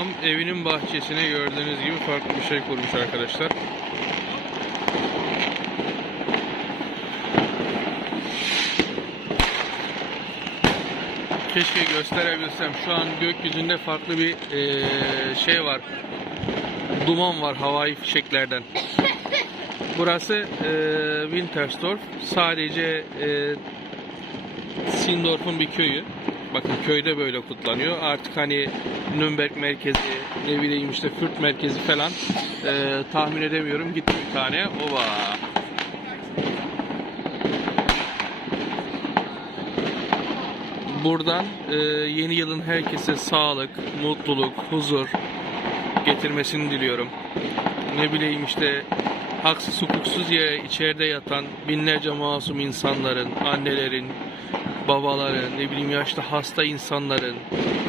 Adam evinin bahçesine gördüğünüz gibi farklı bir şey kurmuş arkadaşlar. Keşke gösterebilsem. Şu an gökyüzünde farklı bir eee, şey var. Duman var havai fişeklerden. Burası eee Wintersdorf. Sadece eee Sindorf'un bir köyü. Bakın köyde böyle kutlanıyor. Artık hani Nürnberg merkezi, ne bileyim işte Fürt merkezi falan eee, tahmin edemiyorum. Gitti bir tane. Ova. Buradan eee, yeni yılın herkese sağlık, mutluluk, huzur getirmesini diliyorum. Ne bileyim işte haksız hukuksuz yere içeride yatan binlerce masum insanların, annelerin, babaların, ne bileyim yaşlı hasta insanların,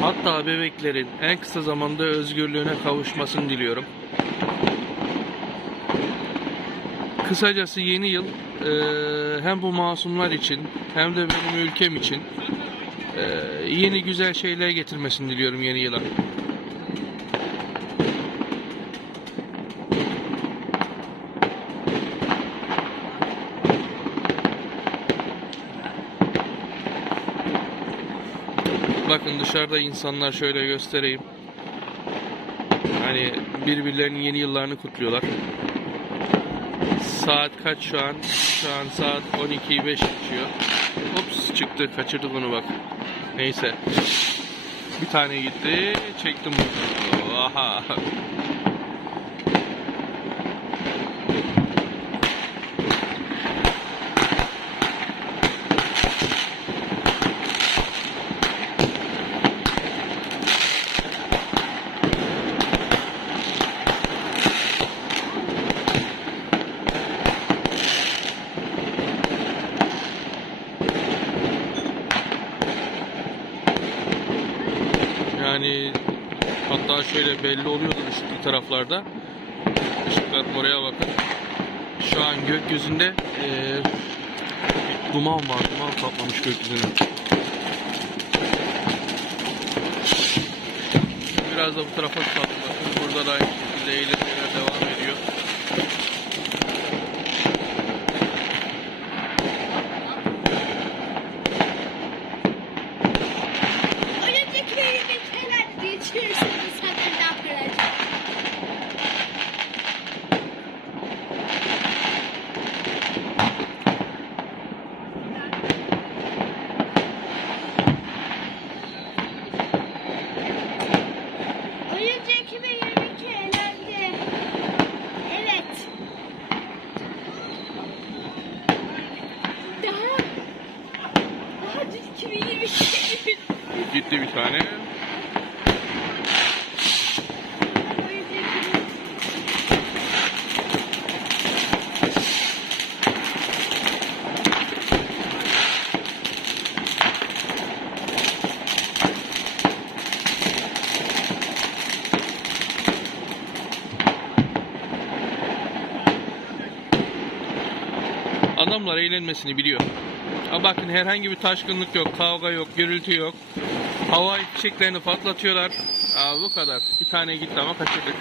hatta bebeklerin en kısa zamanda özgürlüğüne kavuşmasını diliyorum. Kısacası yeni yıl eee, hem bu masumlar için hem de benim ülkem için eee, yeni güzel şeyler getirmesini diliyorum yeni yıla. Bakın dışarıda insanlar şöyle göstereyim. Hani birbirlerinin yeni yıllarını kutluyorlar. Saat kaç şu an? Şu an saat 12'yi 5 geçiyor. Ops çıktı kaçırdık onu bak. Neyse. Bir tane gitti. Çektim bunu. Aha. Hatta şöyle belli oluyordu ışıklı taraflarda. Işıklar oraya bakın. Şu an gökyüzünde eee, duman var. Duman kaplamış gökyüzünü. Biraz da bu tarafa. Bakın burada da aynı şekilde eğlenceler devam ediyor. Gitti bir tane. Oyuncu 2022 Adamlar eğlenmesini biliyor. Ama bakın herhangi bir taşkınlık yok, kavga yok, gürültü yok. Havai fişeklerini patlatıyorlar. Aa, bu kadar. Bir tane gitti ama kaçırdık.